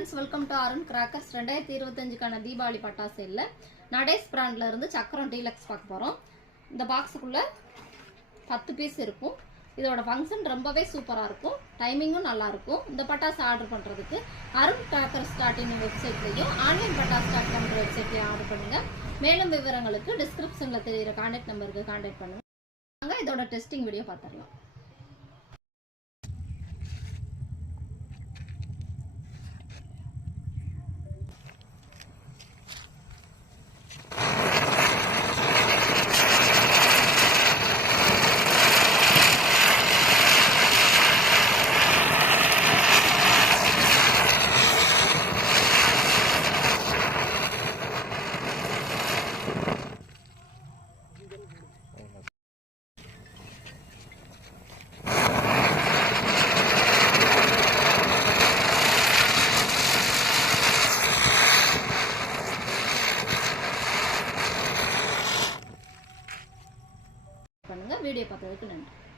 Friends, welcome to Arun crackers. 2025க்கான தீபாவளி பட்டாசு இல்லை நடேஸ் பிராண்ட்ல இருந்து சக்கரம் டீலக்ஸ் பார்க்க போகிறோம். இந்த பாக்ஸுக்குள்ள 10 பீஸ் இருக்கும். இதோட ஃபங்க்ஷன் ரொம்பவே சூப்பராக இருக்கும். டைமிங்கும் நல்லா இருக்கும். இந்த பட்டாசு ஆர்டர் பண்ணுறதுக்கு அருண் கிராக்கர்ஸ் .in வெப்சைட்லையும் ஆன்லைன் பட்டாஸ்.com வெப்சைட்லையும் ஆர்டர் பண்ணுங்க. மேலும் விவரங்களுக்கு டிஸ்கிரிப்ஷனில் தெரிகிற கான்டாக்ட் நம்பருக்கு கான்டாக்ட் பண்ணுங்க. இதோட டெஸ்டிங் வீடியோ பார்த்துடலாம். வீடியோ பார்த்ததுக்கு நன்றி.